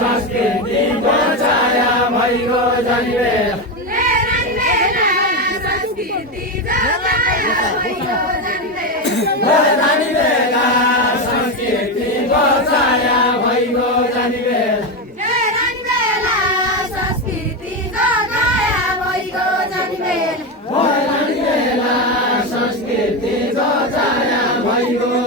संस्कृति बचाया भइगो जन्मेल संस्कृति बचाया भइगो जन्मेल संस्कृति बचाया भइगो जन्मेल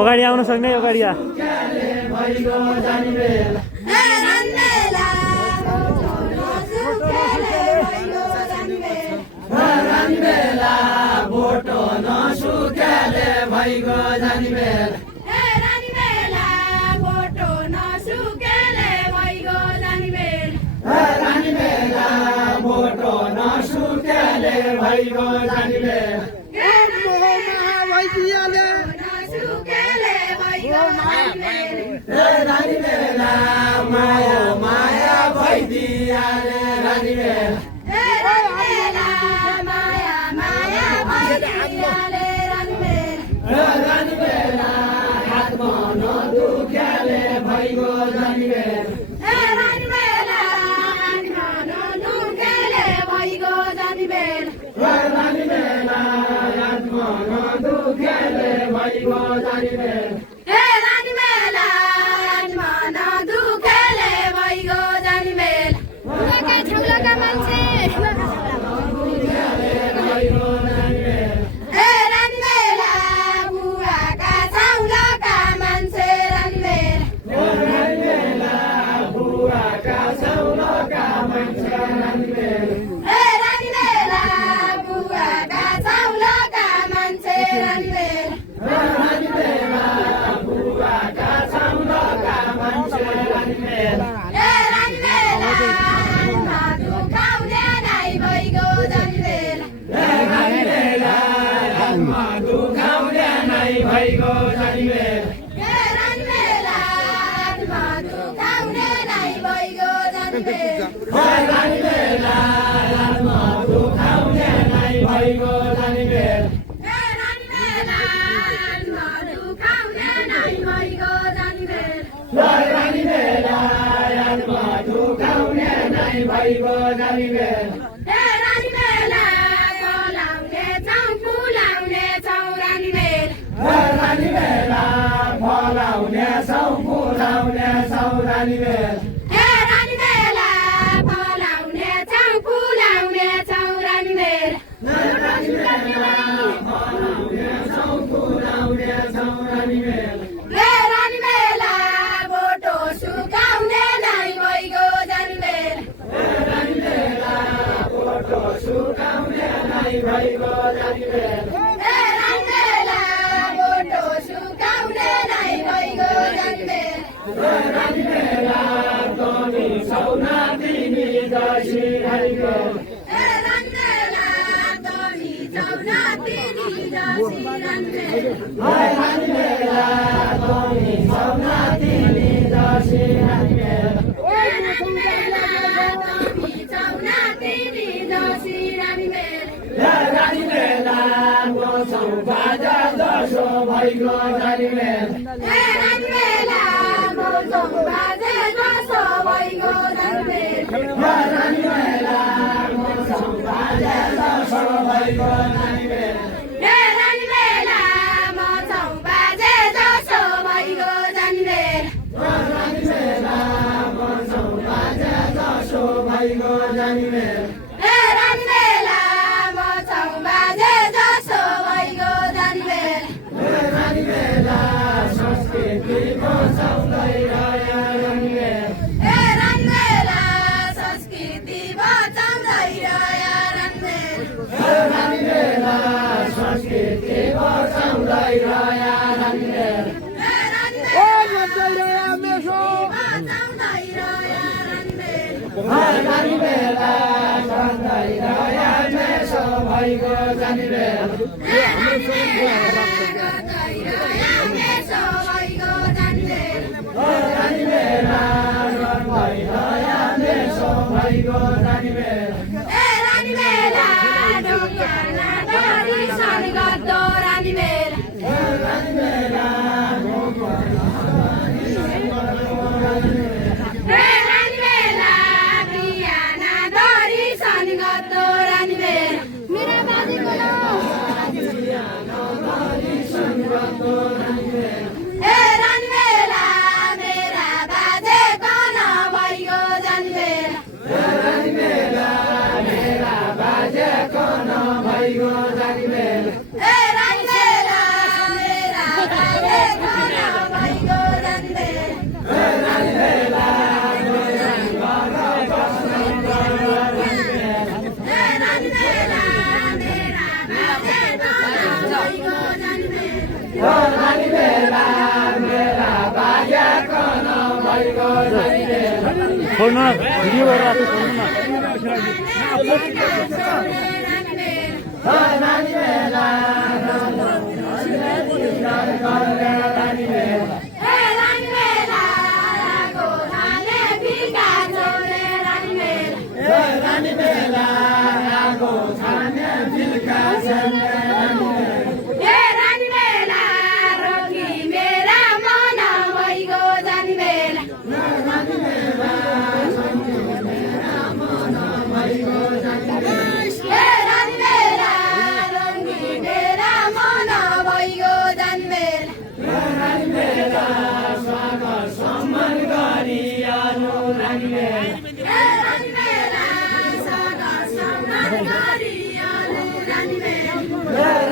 अगाडि आउन सक्ने अगाडि आ बोटो नसुक्याले भइगो जन्मेल बोटो नसुक्याले भइगो जन्मेल माया माया भइदियाले रानीमेल हातमा नदुख्याले भइगो जन्मेल हातमा नदुख्याले भइगो जन्मेल बुवाका रानी बेला मधु खाउने नै भइगयो रानी बेला रानी बेला मधु खाउने नै भइगयो रानी बेला रानी बेला फलाउने छौ फुलाउने छौ रानी बेला रानी बेला फलाउने छौ फुलाउने छौ रानी बेला रानी बेला फलाउने छौ फुलाउने छौ रानी बेला रानी बेला बोटो सुकाउने नै भइगयो रानी बेला रानी बेला बोटो सुकाउने नै भइगयो रानी बेला रानी बेला तनी सौना तिमी दसी रानी बेला रानी बेला तनी सौना तिमी दसी रानी बेला रानी बेला तनी सौना तिमी दसी रानी बेला तनी सौना तिमी दसी रानी बेला रानी बेला मौसम बाजा दसो भइगयो रानी बेला रानी बेला मौसम बाजे दसो भइगयो रानी बेला रानी बेला मौसम बाजा दसो भइगयो रानी बेला रानी बेला मौसम बाजे दसो भइगयो रानी बेला रानी बेला मौसम बाजा दसो भइगयो रानी बेला रानी बेला मौसम बाजे दसो भइगयो रानी बेला रानी बेला संस्कृति बचाउँदै रह्यो रानी बेला रानी बेला संस्कृति बचाउँदै रह्यो रानी बेला रानी बेला संस्कृति बचाउँदै रह्यो रानी बेला रानी बेला बचाउँदै रह्यो रानी बेला रानी बेला बचाउँदै रह्यो मेसो भइगयो रानी बेला रानी बेला बचाउँदै रह्यो मेसो भइगयो रानी बेला रानी बेला ढोकाना डोरी सन गद्दो रानी बेला रानी बेला रानी बेला बिहाना डोरी सन गद्दो रानी बेला मेरो बाजेको रानी बेला मेरा बाजेको नभइगयो रानी बेला रानी बेला मेरा बाजेको नभइगयो रानी बेला रानी बेला मेरा बाजेको नभइगयो रानी बेला रानी बेला रानी बेला मेरा बाजेको नभइगयो रानी बेला रानी बेला मेरा बाजेको नभइगयो रानी बेला छोड्नु भिडियो गरेर आफै छोड्नु रानी बेला रानी बेला रानी बेला गोराले भिका छोडे रानी बेला रानी बेला आगो छाने फिल्का छाने रानी बेला रोगी मेरा मन भइगयो रानी बेला रानी बेला रानी बेला रोगी मेरा मन भइगयो रानी बेला रानी बेला स्वागत सम्मान गरिहाल्नु रानी बेला रानी बेला सदा सम्मान गरिहाल्नु रानी बेला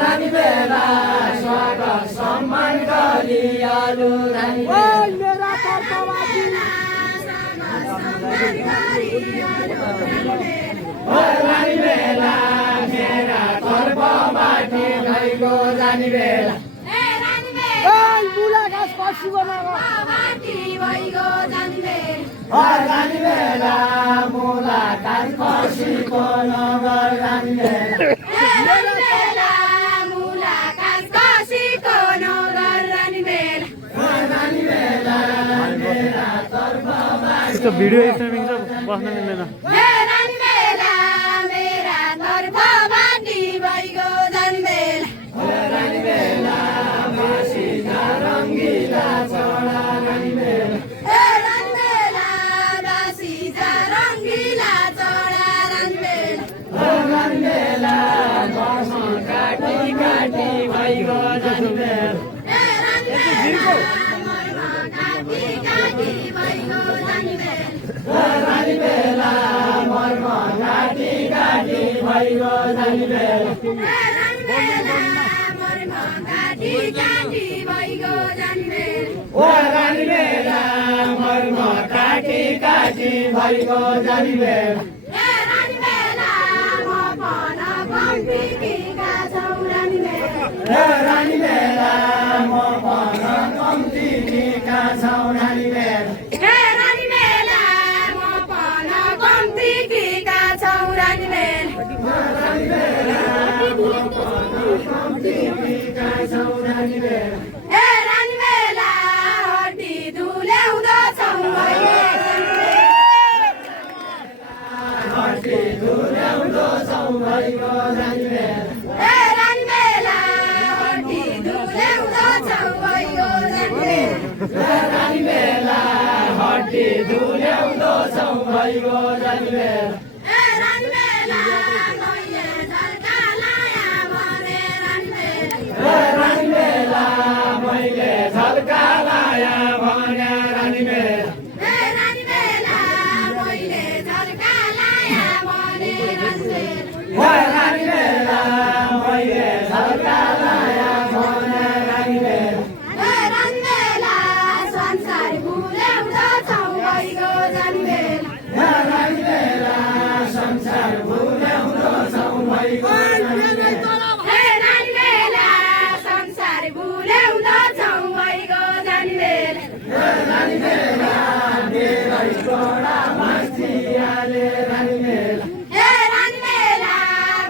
रानी बेला स्वागत सम्मान गरिहाल्नु रानी बेला रानी बेला मेरा तर्फबाट गएको रानी बेला रानी बेला रानी बेला मुलाकात खसीको नगर रानी बेला रानी बेला मेरा तर्फबाट त्यसको भिडियो स्ट्रिमिङ छ बस्न मिल्दैन रानी मेला मेरा तर्फ बाटी भइगयो जन्मेल रानी मेला बासी रङ्गिला चढा रानी मेला रानी मेला बासी रङ्गिला चढा रानी मेला रानी मेला बर्ष काटी काटी भइगयो रानी मेला रानी मेला काटी काटी भइगयो रानी मेला रानी मेला मर्म काटी काटी भइगयो रानी मेला रानी मेला मर्म काटी काटी भइगयो रानी मेला रानी मेला मर्म काटी काटी भइगयो रानी मेला रानी मेला म पन कम्पीका छौ रानी मेला रानी मेला म भन कम्ती टिका छौ रानी मेला रानी मेला म पन कम्पीका छौ रानी मेला रानी मेला कम्ती टिका छौ रानी मेला रानी मेला हड्डी धुल्याउँदो छौ अहिले हड्डी धुल्याउँदो छौ भइगयो रानी मेला रानी मेला हड्डी धुल्याउँदो छौ भइगयो रानी मेला रानी मेला हड्डी धुल्याउँदो छौ भइगयो रानी मेला रानी मेला मैले झल्का लाया भने रानी मेला रानी मेला मैले झल्का लाया भने रानी मेला रानी मेला मैले झल्का लाया भने रानी रानी मेला मेला मैले झल्का लाया भने रानी मेला रानी मेला संसार भुल्याउँदो छौ भइगयो रानी मेला रानी मेला संसार भुल्याउँदो छौ भइगयो रानी मेला रानी मेला संसार भुल्याउँदो छौ भइगयो रानी मेला रानी मेला मेरै छोरा मास्टियाले रानी मेला रानी मेला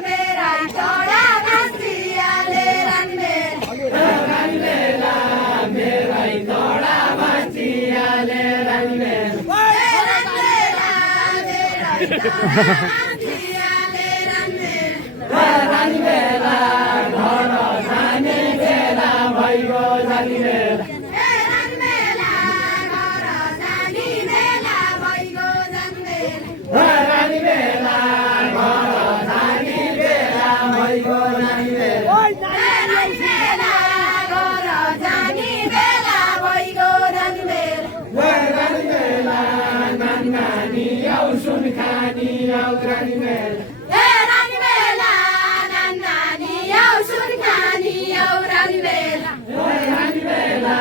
मेरा छोरा बाँचिहाले रानी मेला रानी मेला मेरै छोरा मास्टियाले रानी मेला रानी मेला मेरा छोरा बाँचिहाले रानी मेला रानी मेला घर जाने बेला भइगयो रानी मेला रानी मेला घर जाने बेला भइगयो रानी मेला रानी मेला घर जाने बेला भइगयो रानी मेला रानी मेला घर जाने बेला भइगयो रानी मेला रानी मेला नानी आउ सुन खानी आउ रानी मेला रानी मेला नानी आउ सुन खानी आउ रानी मेला रानी मेला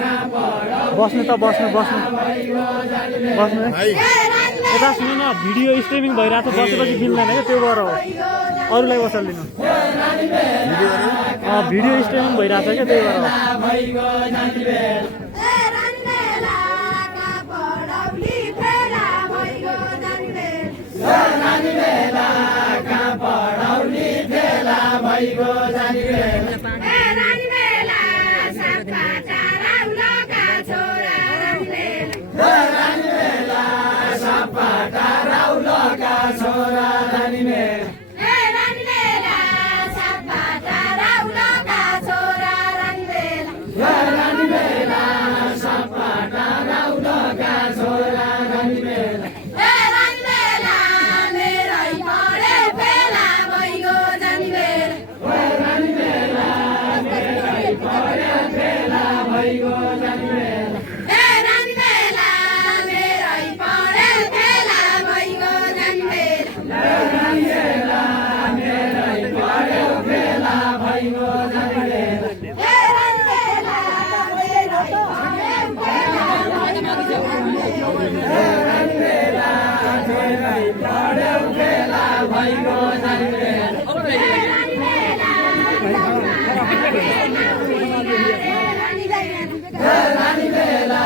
कहाँ पर बस्नु त बस्नु बस्नु भइगयो रानी मेला बस्नु है रानी यता सुन्नु न भिडियो स्ट्रिमिङ भइरहेको छ बसेपछि मिल्दैन क्या त्यो भएर हो अरूलाई बसालिदिनु भिडियो स्ट्रिमिङ भइरहेको छ क्या त्यही भएर हो भइगयो रानी मेला रानी मेला कापडौली फेला भइगयो रानी मेला रानी मेला कहाँ पढाउली फेला भइगयो रानी मेला रानी मेला सप्पा चाराउलोका छोरा रानी मेला रानी मेला सपाटा राउलोका छोरा रानी मेला रानी मेला सप्पा चाराउलोका छोरा रानी मेला रानी मेला सपाटा राउलोका छोरा रानी मेला रानी मेला मेरै पढे फेला भइगयो रानी मेला रानी मेला मेरै पढ्यो फेला भइगयो रानी मेला रानी मेला मेरै पढे फेला भइगयो रानी मेला रानी मेला मेरै पढ्यो फेला भइगयो रानी मेला रानी मेला मेरै पढे फेला रानी मेला मेरै पढ्यो फेला भइगयो रानी मेला रानी मेला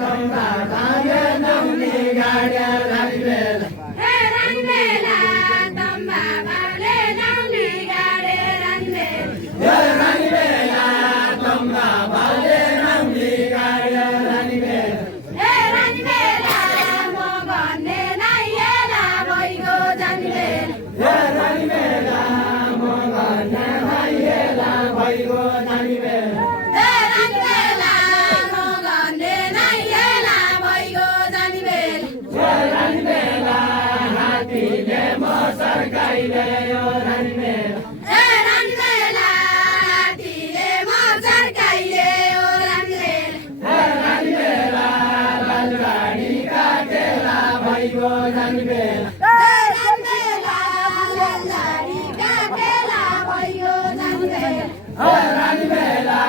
कम्बा भागे नौनी गाड्या रानी मेला रानी मेला तम्बा बाले नौली गाडे रानी मेला रानी मेला कम्बा भागे नौनी गाड्या रानी मेला रानी मेला भइगयो जानी बेला रानी बेला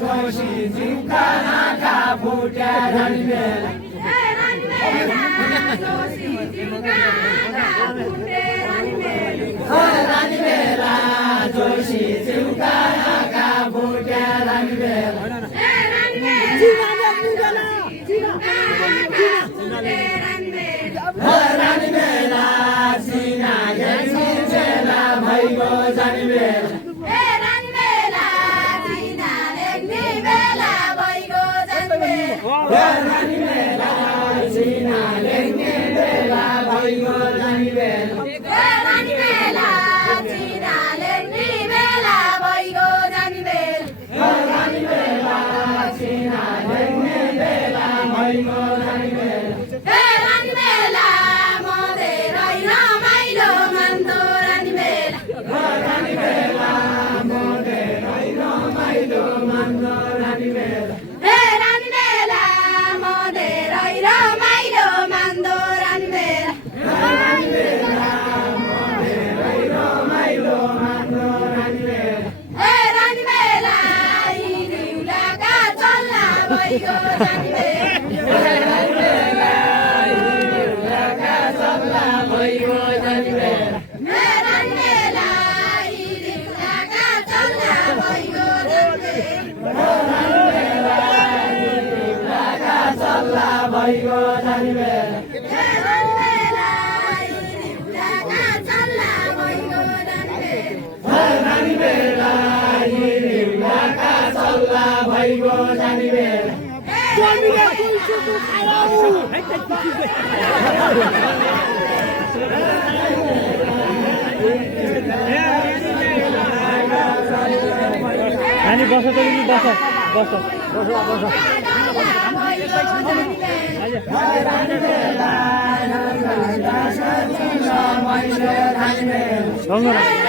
जोशी जिउका आँखा फुट्या रानी बेला रानी बेला जोशी जिउका आँखा फुट्या रानी बेला रानी बेला सिना हेर्ने बेला भइगयो जानी बेला रानी बेला सिना हेर्ने बेला भइगयो जानी बेला रानी बेला चिना लेख्ने बेला भइगयो जानी बेला रानी बेला सिना हेर्ने बेला भइगयो जानी बेला रानी बेला मधेरै रमाइलो मन्दो रानी बेला रानी बेला मधेरै रमाइलो मन्दो रानी बेला रानी बेला मधेरै रमाइलो मन्दो रानी बेला रानी बेला मधेरै रमाइलो मन्दो रानी बेला रानी बेला हिउँलाका चल्ला भइगयो जानी बेला भइगयो जानी बेला रानी बेला हिउँलाका चल्ला भइगयो जानी बेला सल्लाह भइगयो जानी बेला रानी बेला हिउँलाका सल्लाह भइगयो जानी बेला नानी बस त बस रानी बेला